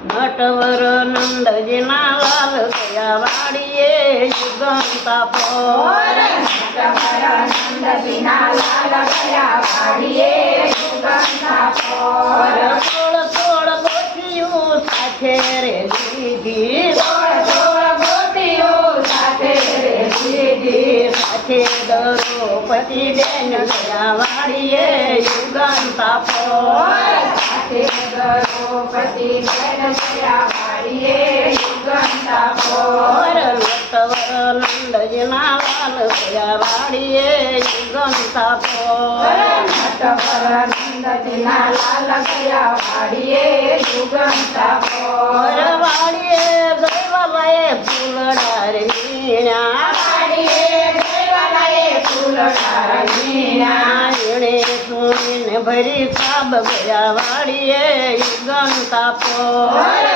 નટવર નંદજીના લાલ ગયા વાડીએ યુગંતા પોર નંદજીના લાલ ગયા વાડીએ યુગંતા પોર થોડ થોડ ગોટીયું સાથે રે લીધી ગોટીઓ સાથે રે લીધી સાથે દ્રૌપદી બેન ગયા વાડીએ યુગંતા પોર સાથે દ્રૌપદી બેન ગયા વાડીએ યુગંતા પોર નટવર નંદજીના લાલ ગયા વાડીએ યુગંતા પોર નટવર નંદજીના લાલ ગયા વાડીએ યુગંતા પોર વાડીએ ગઈવાલાએ ફૂલડા રે વીણ્યા વાડીએ ગઈવાલાએ ફૂલડા વીણ્યા એણે સુણીને ભરી સાબ ગયા વાડીએ યુગંતા પોર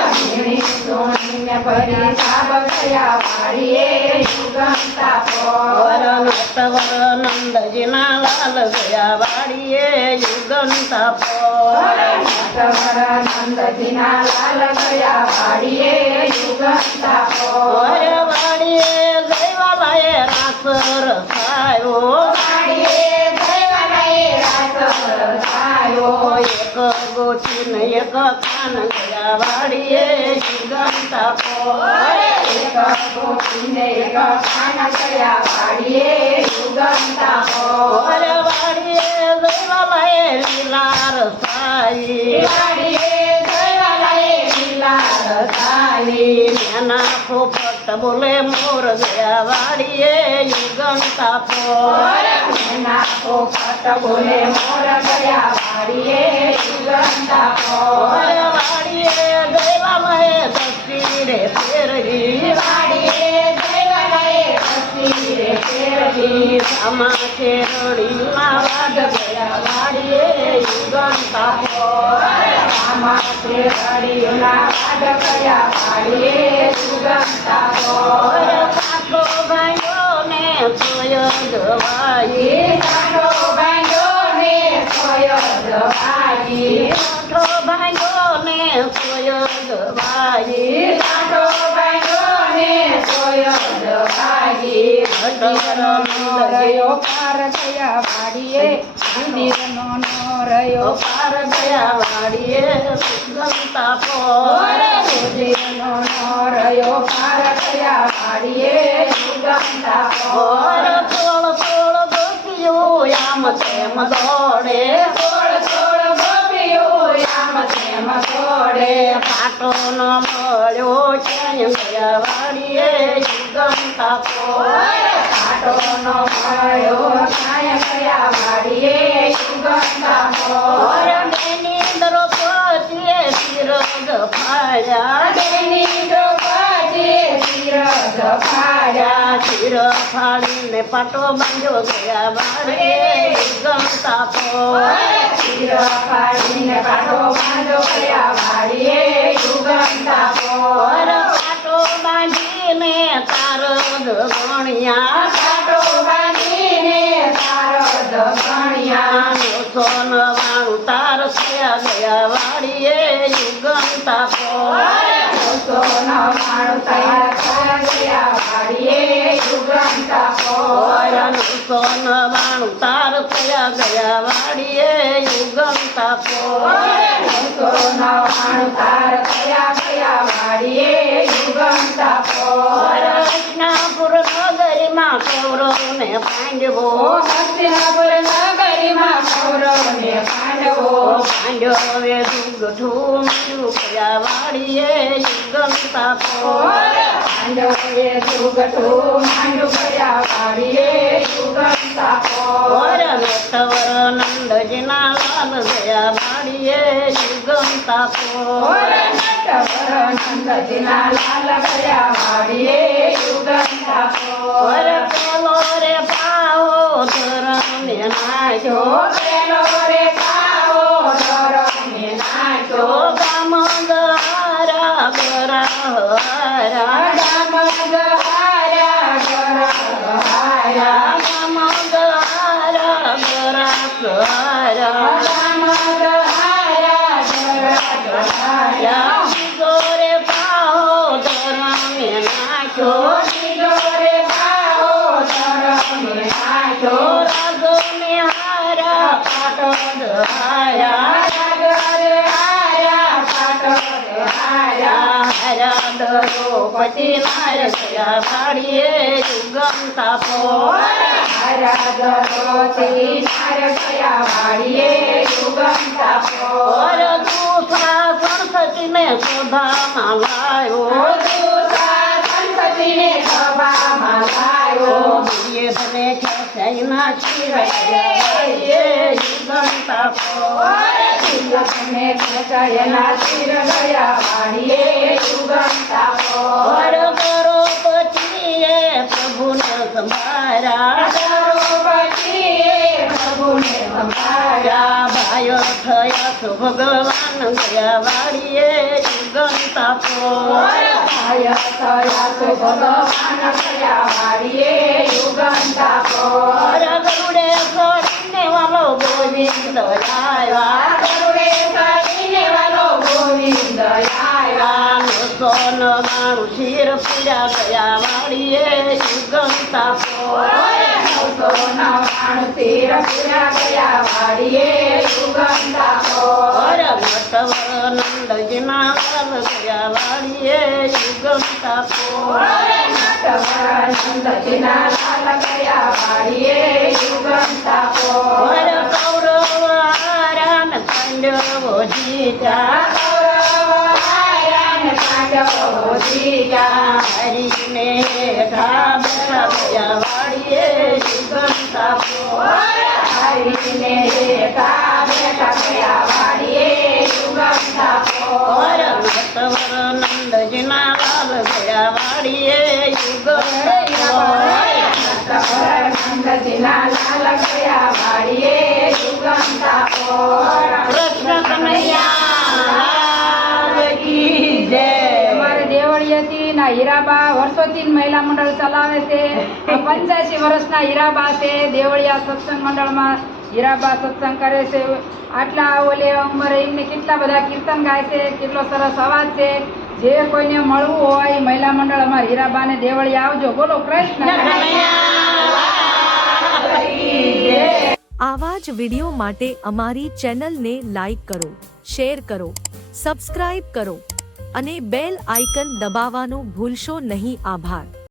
સોનીને ભરી સાબ ગયા વાડીએ યુગંતા પોર નટવર નંદજીના લાલ ગયા વાડીએ યુગંતા પોર નટવર નંદજીના લાલ ગયા વાડીએ યુગંતા પોર વાડીએ ગઈવાલાએ રાસ રસાયો વાડીએ ગઈવાલાએ રાસ રસાયો એક ગોચીને એક કાન ગયા વાડીએ યુગંતા પોર એક ગોપીને એક કાન ગયા વાડીએ યુગંતા પોર વાડીએ ગઈવાલાએ લીલા રસાઈ વાડીએ ગઈવાલાએ લીલા રસાલી નાના પોપટ બોલે મોર ગયા વાડીએ યુગંતા પોર એના પોપટ બોલે મોર ગયા વાડીએ યુગંતા પોર વાડીએ ગઈવાલાએ દસી રે ફેરવી વાડીએ ગઈવાલાએ હસી રે ફેરવી આમાં શેરડીના વાગ ગયા વાડીએ યુગંતા પોર આમાં શેરડીના વાગ ગયા વાડીએ યુગંતા પોર કાકો ભાઈઓ ને સોય ગવાઈ સાંડો બાંધ્યો ને સોયો દવાઈ કાકો ભાઈઓ ને સોય ગવાઈ સાંડો બાંધ્યો ને સોયો દવાઈ રહ્યો પાર ગયા વાડીએ મંદિરનો નો રહ્યો પાર ગયા વાડીએ યુગંતા પોર મંદિરનો નો રહ્યો પાર ગયા વાડીએ યુગંતા પોર થોડ થોડ ગોપીઓ આમ તેમ દોડે થોડ થોડ ગોપીઓ આમ તેમ દોડે પાટો ન મળ્યો ક્યાંય ગયા વાડીએ યુગંતા પોર પાટો નો મળ્યો કાંઈ ગયા વાડીએ યુગંતા પોર બેની દ્રૌપદીએ શિરગ ફાડ્યા બેની દ્રૌપદીએ શિરજ ફાડ્યા શિર ફાડીને પાટો બાંધ્યો ગયા વાડીએ યુગંતા પોર શિર ફાડીને પાટો બાંધો ગયા વાડીએ યુગંતા પોર પાટો બાંધીને તારદ ગણ્યા પાટો બાંધીને તારો દગણ્યા સોનવાણું તાર થયા ગયા વાડીએ યુગંતા પોર સોનવાણું તૈયાર થયા ગયા વાડીએ યુગંતા પોર સોનવાણું તાર થયા ગયા વાડીએ યુગંતા પોર સોનવાણું તાર થયા ગયા વાડીએ યુગંતા પોર હસ્તિનાપુર નગરીમાં કૌરવને પાંડવો હસ્તિનાપુર નગરીમાં કૌરવને પાંડવો પાંડવે દુગઠું મળ્યું ગયા વાડીએ યુગંતા પોર પાંડવે દુગઠું માંડું ગયા વાડીએ યુગંતા પોર નટવર નંદજીના લાલ ગયા વાડીએ યુગંતા પોર નટવર નંદજીના લાલ ગયા વાડીએ યુગંતા પોર પેલો રે પાવો ધરને નાખ્યો પેલો રે પાવો ધરને નાખ્યો ગામ ગહારા ગરાહરા ગામ ગહાર્યા ગરાહર્યા ગામ ગહારા ગરાહરા ગામ ગહાર્યા ગરાહર્યા બીજો દ્રૌપદી નાર ગયા વાડીએ યુગમ તાપો મારા દ્રૌપદી નાર ગયા વાડીએ યુગમ તાપો દુઃશાસન સતીને સભામાં લાયો સંતતિને સભામાં લાયો દુર્યોધને ખેંચાઈના ચીર ગયા વાડીએ યુગમ તાપો તમે ખેંચાયેલા ચીર ગયા વાડીએ યુગમ તાપો દ્રૌપદીએ પ્રભુને સંભાળ્યા દ્રૌપદીએ પ્રભુને સંભાળ્યા ભાઈઓ થયા તો ભગવાન ગયા વાડીએ યુગમ તાપો ભાય થયા તો ભગવાન ગયા વાડીએ યુગમ તાપો ગરુડે કરીને વાલો ગોવિંદ આવ્યા કરુણે કરીને વાલો ગોવિંદ આવ્યા સોન માણું શીર પીડા ગયા વાડીએ યુગમ તાપો તીર પૂરા ગયા વાડીએ યુગમ તાપો નંદજીના વાલ ગયા વાડીએ યુગમ તાપો નંદજીના લાલ ગયા વાડીએ યુગમ તાપો કૌરવારાન પાંડવો જીત્યા પાંડવો જીત્યા હરીને હેઠા બેઠા ગયા વાડીએ યુગમ તાપો હરીને હેઠા બેઠા ગયા વાડીએ યુગમ તાપો નંદજીના લાલ ગયા વાડીએ યુગમ નંદજીના લાલ ગયા વાડીએ યુગમ તાપો કૃષ્ણ કનૈયા કી જય. અમારે દેવળિયાથી ના હીરાબા વર્ષોથી મહિલા મંડળ ચલાવે છે 85 વર્ષના હીરાબા છે દેવળિયા સત્સંગ મંડળમાં હીરાબા સત્સંગ કરે છે આટલા ઓલે ઉંમરે એમને કેટલા બધા કીર્તન ગાય છે કેટલો સરસ અવાજ છે જે કોઈને મળવું હોય મહિલા મંડળ અમારા હીરાબાને દેવળિયા આવજો બોલો કૃષ્ણ આવા જ વિડિયો માટે અમારી ચેનલને લાઈક કરો, શેર કરો, સબસ્ક્રાઇબ કરો અને બેલ આઇકન દબાવવાનું ભૂલશો નહીં. આભાર.